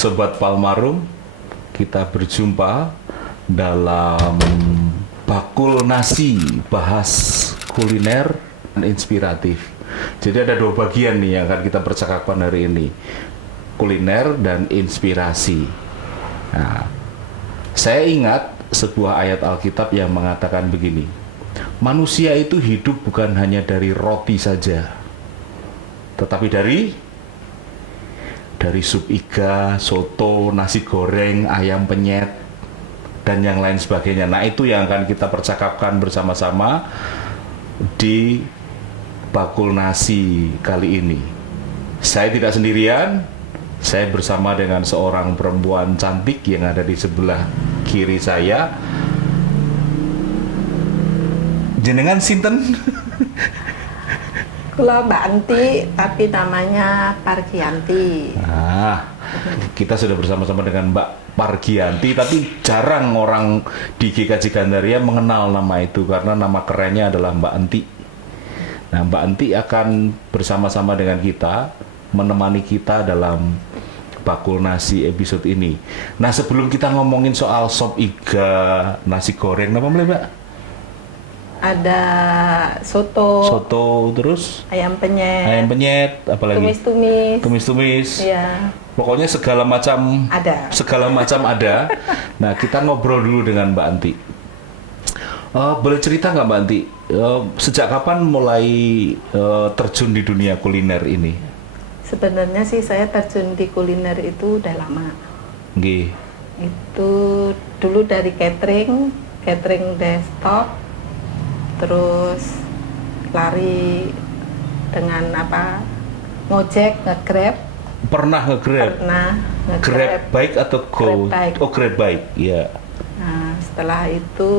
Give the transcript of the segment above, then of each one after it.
Sobat Palmarum, kita berjumpa dalam Bakul Nasi, bahas kuliner dan inspiratif. Jadi ada dua bagian nih yang akan kita percakapkan hari ini, kuliner dan inspirasi. Nah, saya ingat sebuah ayat Alkitab yang mengatakan begini, manusia itu hidup bukan hanya dari roti saja, tetapi dari sup iga, soto, nasi goreng, ayam penyet, dan yang lain sebagainya. Nah, itu yang akan kita percakapkan bersama-sama di Bakul Nasi kali ini. Saya tidak sendirian, saya bersama dengan seorang perempuan cantik yang ada di sebelah kiri saya. Jenengan sinten? Kula Mbak Anti, tapi namanya Pargianti. Nah, kita sudah bersama-sama dengan Mbak Pargianti, tapi jarang orang di GKJ Gandaria mengenal nama itu karena nama kerennya adalah Mbak Anti. Nah, Mbak Anti akan bersama-sama dengan kita, menemani kita dalam Bakul Nasi episode ini. Nah, sebelum kita ngomongin soal sop iga, nasi goreng, apa boleh Mbak? Ada soto, terus ayam penyet, apalagi tumis-tumis. Ya. Pokoknya segala macam ada. Nah, kita ngobrol dulu dengan Mbak Anti. Boleh cerita nggak Mbak Anti, sejak kapan mulai terjun di dunia kuliner ini? Sebenarnya sih saya terjun di kuliner itu udah lama. Nggih. Itu dulu dari catering desktop, terus lari dengan ngojek, nge-grab. Pernah nge-grab? Pernah nge-grab. Grab bike atau go? Grab bike. Oh, grab bike, ya. Nah, setelah itu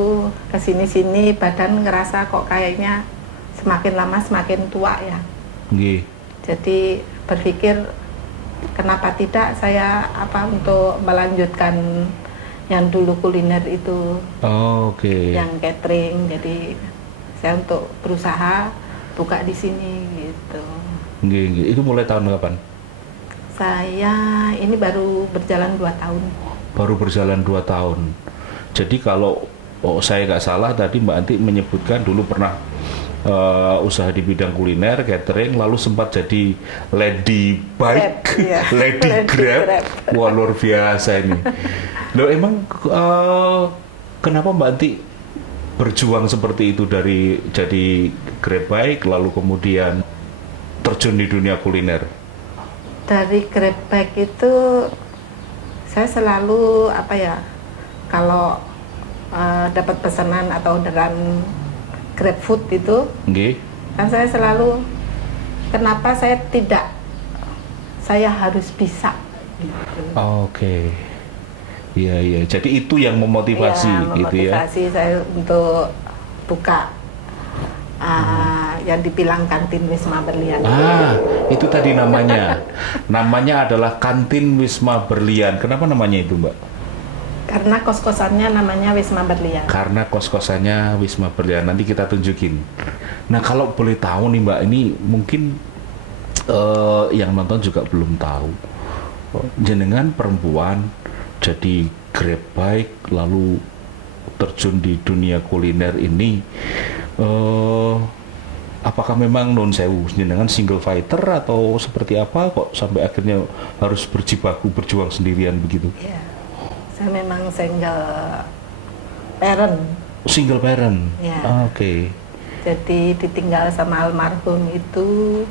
kesini-sini badan ngerasa kok kayaknya semakin lama semakin tua ya. Nggih. Jadi berpikir kenapa tidak saya untuk melanjutkan yang dulu kuliner itu. Oh, oke. Yang catering, jadi saya untuk berusaha buka di sini gitu. Nggih. Itu mulai tahun kapan? Saya ini baru berjalan 2 tahun. Baru berjalan 2 tahun. Jadi kalau saya nggak salah tadi Mbak Anti menyebutkan dulu pernah usaha di bidang kuliner, catering, lalu sempat jadi lady bike, Grab, ya. lady grab. Wah, luar biasa ini. Loh, emang kenapa Mbak Anti berjuang seperti itu dari jadi grab bike lalu kemudian terjun di dunia kuliner? Dari grab bike itu saya selalu kalau dapat pesanan atau orderan grab food itu, Nggih. kan saya selalu kenapa saya harus bisa gitu. Oke. Iya. Jadi itu yang memotivasi, gitu ya. Memotivasi saya untuk buka yang dibilang kantin Wisma Berlian. Itu tadi namanya. Namanya adalah kantin Wisma Berlian. Kenapa namanya itu, Mbak? Karena kos-kosannya namanya Wisma Berlian. Karena kos-kosannya Wisma Berlian. Nanti kita tunjukin. Nah, kalau boleh tahu nih Mbak, ini mungkin yang nonton juga belum tahu. Jenengan perempuan jadi grab bike lalu terjun di dunia kuliner ini, eh, apakah memang non sewu dengan single fighter atau seperti apa kok sampai akhirnya harus berjibaku berjuang sendirian begitu? Ya, saya memang single parent. Single parent. Ya. Oke. Jadi ditinggal sama almarhum itu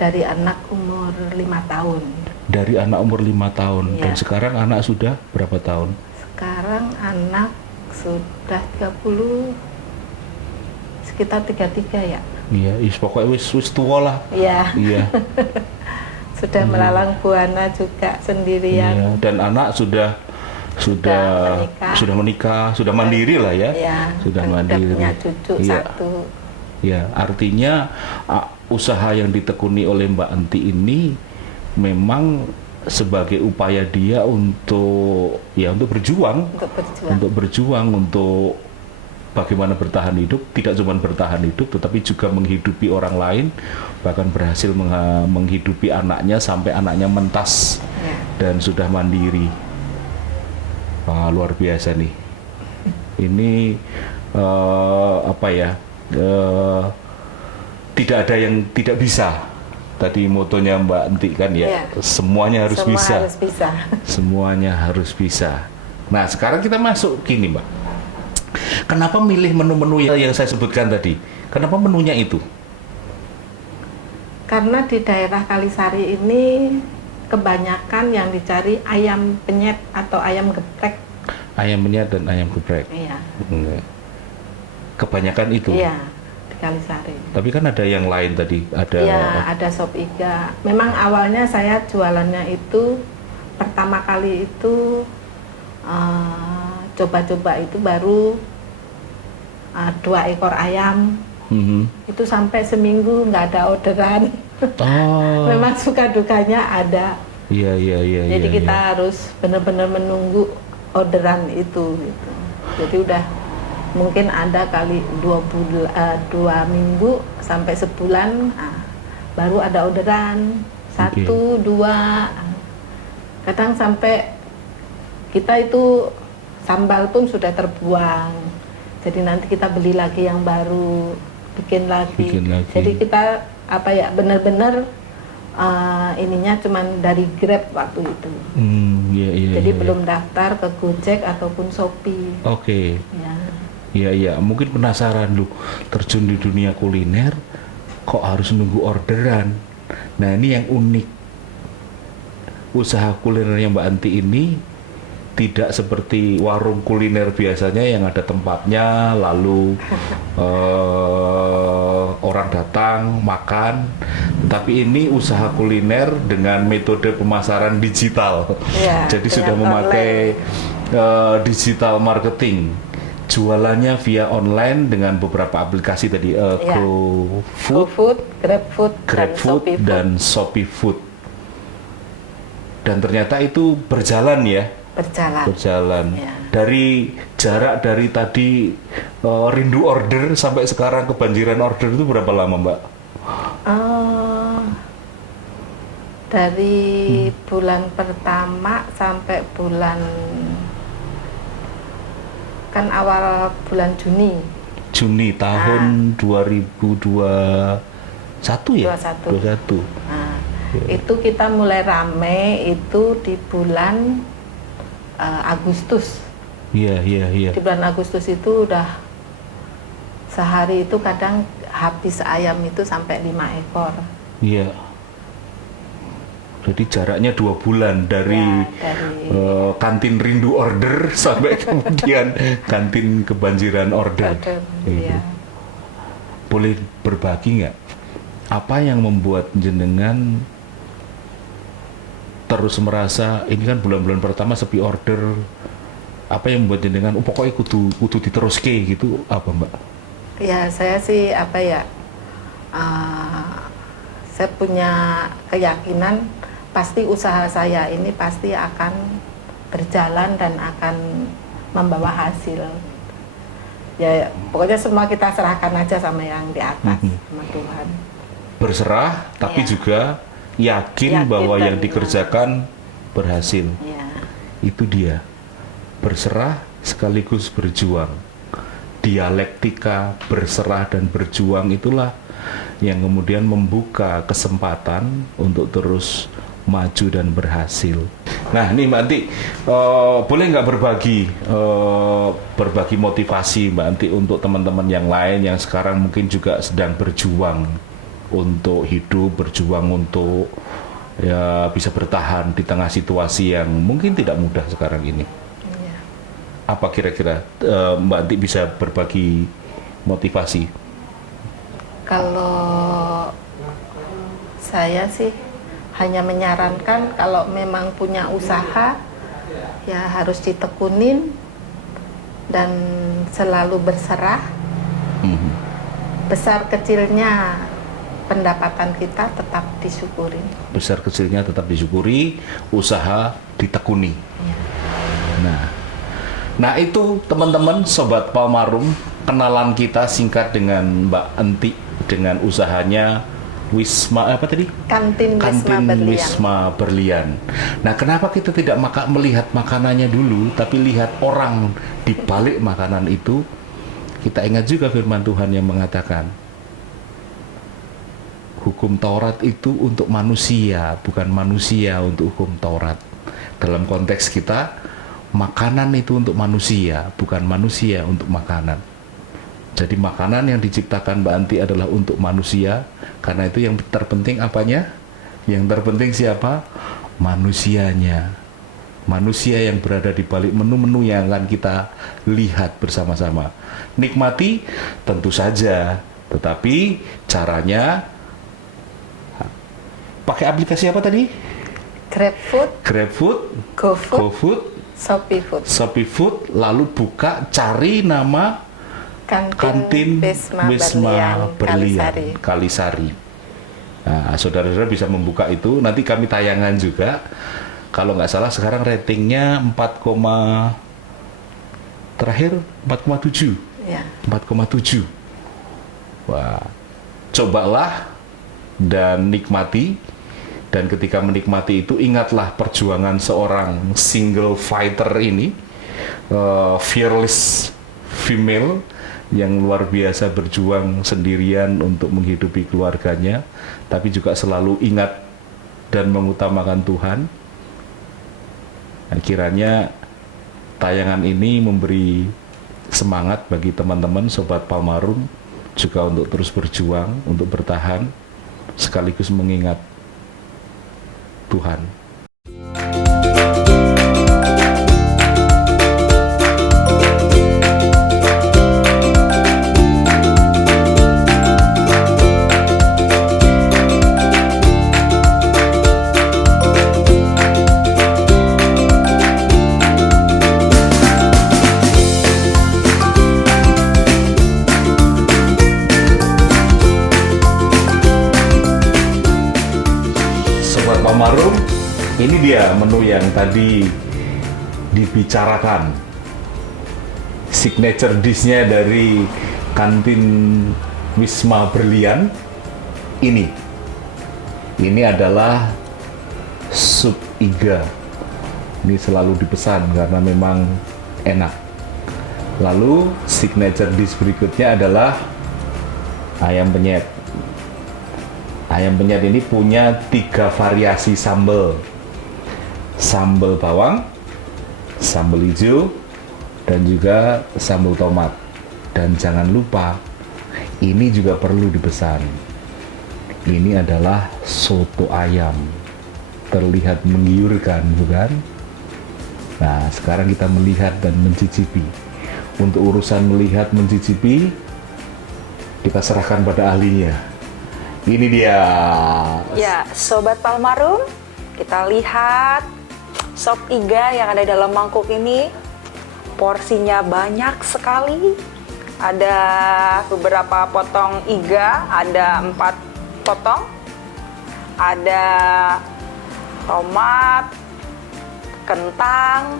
dari anak umur 5 tahun. Dari anak umur 5 tahun. Ya. Dan sekarang anak sudah berapa tahun? Sekarang anak sudah 30, sekitar 33 ya. Iya, pokoknya wis tua lah. Iya. Iya. Sudah melalang buana juga sendirian. Iya. Dan anak sudah menikah, sudah mandiri lah ya. Iya. Sudah dan mandiri. punya cucu Iya. satu. Ya, artinya usaha yang ditekuni oleh Mbak Enti ini memang sebagai upaya dia untuk berjuang, untuk bagaimana bertahan hidup, tidak cuma bertahan hidup tetapi juga menghidupi orang lain, bahkan berhasil menghidupi anaknya sampai anaknya mentas dan sudah mandiri. Wah, luar biasa nih. Ini tidak ada yang tidak bisa. Tadi motonya Mbak Enti kan ya, semuanya harus bisa. Semuanya harus bisa. Nah, sekarang kita masuk gini, Mbak. Kenapa milih menu-menu yang saya sebutkan tadi? Kenapa menunya itu? Karena di daerah Kalisari ini kebanyakan yang dicari ayam penyet atau ayam geprek. Ayam penyet dan ayam geprek. Iya. Kebanyakan itu. Iya. Kalisari. Tapi kan ada yang lain tadi, ada. Ya, ada sop iga. Memang awalnya saya jualannya itu pertama kali itu coba-coba itu baru 2 ekor ayam. Itu sampai seminggu nggak ada orderan. Oh. Memang suka dukanya ada. Iya. Jadi kita harus benar-benar menunggu orderan itu. Gitu. Jadi udah mungkin ada kali 2 minggu sampai sebulan baru ada orderan 1, 2, kadang sampai kita itu sambal pun sudah terbuang, jadi nanti kita beli lagi yang baru, bikin lagi. Jadi kita benar-benar ininya cuman dari Grab waktu itu. Jadi belum daftar ke Gojek ataupun Shopee. Oke. Iya, mungkin penasaran lu, terjun di dunia kuliner kok harus nunggu orderan. Nah, ini yang unik. Usaha kuliner yang Mbak Enti ini tidak seperti warung kuliner biasanya yang ada tempatnya, lalu orang datang makan. Tapi ini usaha kuliner dengan metode pemasaran digital. Ya, jadi sudah memakai digital marketing. Jualannya via online dengan beberapa aplikasi tadi, GoFood, GrabFood, dan Shopee Food. Dan ternyata itu berjalan ya. Berjalan. Ya. Dari jarak dari tadi rindu order sampai sekarang kebanjiran order itu berapa lama, Mbak? Dari bulan pertama sampai bulan awal bulan Juni tahun 2021 ya? 21. Nah, itu kita mulai rame itu di bulan Agustus. Iya. Di bulan Agustus itu udah sehari itu kadang habis ayam itu sampai 5 ekor. Iya. Jadi jaraknya 2 bulan dari kantin rindu order sampai kemudian kantin kebanjiran order. Iya. Boleh berbagi nggak? Apa yang membuat jenengan terus merasa ini kan bulan-bulan pertama sepi order? Apa yang membuat jenengan pokoknya kudu diteruske gitu, apa Mbak? Ya, saya sih saya punya keyakinan pasti usaha saya ini pasti akan berjalan dan akan membawa hasil. Ya, pokoknya semua kita serahkan aja sama yang di atas, sama Tuhan. Berserah, tapi juga yakin bahwa yang dikerjakan berhasil. Ya. Itu dia. Berserah sekaligus berjuang. dialektika berserah dan berjuang itulah yang kemudian membuka kesempatan untuk terus maju dan berhasil. Nah, ini Mbak Anti, boleh nggak berbagi motivasi Mbak Anti untuk teman-teman yang lain yang sekarang mungkin juga sedang berjuang untuk hidup, berjuang untuk ya bisa bertahan di tengah situasi yang mungkin tidak mudah sekarang ini. Iya. Apa kira-kira Mbak Anti bisa berbagi motivasi? Kalau saya sih hanya menyarankan kalau memang punya usaha ya harus ditekunin dan selalu berserah. Besar kecilnya pendapatan kita tetap disyukuri. Besar kecilnya tetap disyukuri, usaha ditekuni. Ya. Nah itu teman-teman Sobat Palmarum, kenalan kita singkat dengan Mbak Anti dengan usahanya Wisma apa tadi? Kantin Wisma Berlian. Nah, kenapa kita tidak melihat makanannya dulu, tapi lihat orang di balik makanan itu? Kita ingat juga firman Tuhan yang mengatakan, hukum Taurat itu untuk manusia, bukan manusia untuk hukum Taurat. Dalam konteks kita, makanan itu untuk manusia, bukan manusia untuk makanan. Jadi makanan yang diciptakan Mbak Anti adalah untuk manusia, karena itu yang terpenting apanya? Yang terpenting siapa? Manusianya. Manusia yang berada di balik menu-menu yang akan kita lihat bersama-sama. Nikmati tentu saja, tetapi caranya pakai aplikasi apa tadi? GrabFood, GoFood, ShopeeFood, lalu buka cari nama Kantin Wisma Berlian Kalisari. Nah, saudara-saudara bisa membuka itu. Nanti kami tayangan juga. Kalau nggak salah sekarang ratingnya 4,7. Ya. 4,7. Wah, cobalah dan nikmati. Dan ketika menikmati itu ingatlah perjuangan seorang single fighter ini, fearless female yang luar biasa berjuang sendirian untuk menghidupi keluarganya, tapi juga selalu ingat dan mengutamakan Tuhan. Dan kiranya tayangan ini memberi semangat bagi teman-teman Sobat Palmarum juga untuk terus berjuang, untuk bertahan, sekaligus mengingat Tuhan. Palmarum, ini dia menu yang tadi dibicarakan, signature dish-nya dari Kantin Wisma Berlian. Ini adalah sup iga. Ini selalu dipesan karena memang enak. Lalu signature dish berikutnya adalah ayam penyet. Ayam penyet ini punya 3 variasi sambal. Sambal bawang, sambal hijau, dan juga sambal tomat. Dan jangan lupa, ini juga perlu dipesan. Ini adalah soto ayam. Terlihat menggiurkan, bukan? Nah, sekarang kita melihat dan mencicipi. Untuk urusan melihat, mencicipi, kita serahkan pada ahlinya. Ini dia. Ya, Sobat Palmarum, kita lihat sop iga yang ada dalam mangkuk ini. Porsinya banyak sekali. Ada beberapa potong iga, ada 4 potong. Ada tomat, kentang,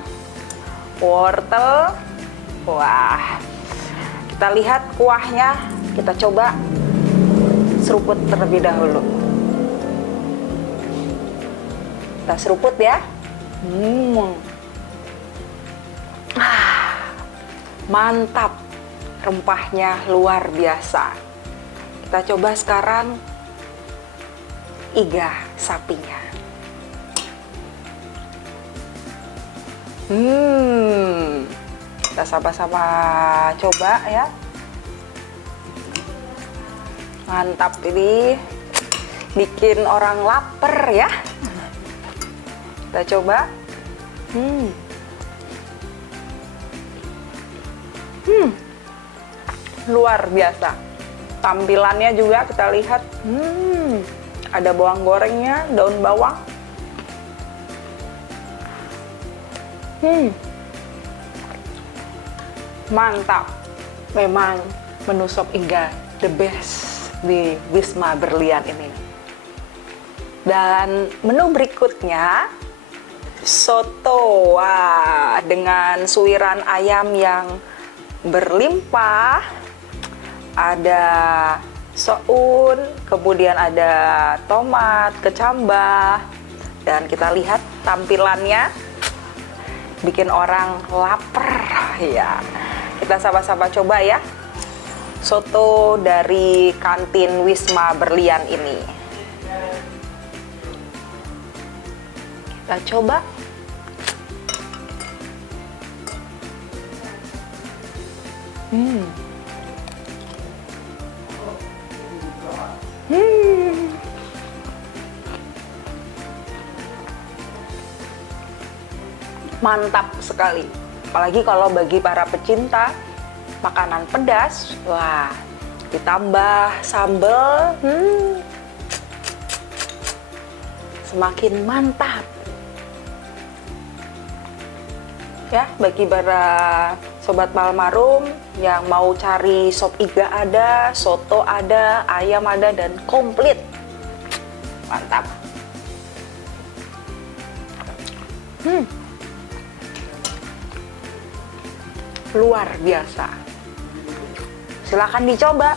wortel. Wah, kita lihat kuahnya. Kita coba seruput terlebih dahulu. Kita seruput ya. Mantap, rempahnya luar biasa. Kita coba sekarang iga sapinya. Kita sama-sama coba ya. Mantap, ini bikin orang lapar ya. Kita coba. Luar biasa. Tampilannya juga kita lihat. Ada bawang gorengnya, daun bawang. Mantap. Memang menu sop iga the best di Wisma Berlian ini. Dan menu berikutnya soto. Wah, dengan suiran ayam yang berlimpah, ada soun, kemudian ada tomat, kecambah, dan kita lihat tampilannya bikin orang lapar ya. Kita sama-sama coba ya soto dari kantin Wisma Berlian ini. Kita coba. Mantap sekali. Apalagi kalau bagi para pecinta makanan pedas, wah, ditambah sambal, semakin mantap. Ya, bagi para sobat Palmarum yang mau cari sop iga ada, soto ada, ayam ada, dan komplit. Mantap. Luar biasa. Silakan dicoba.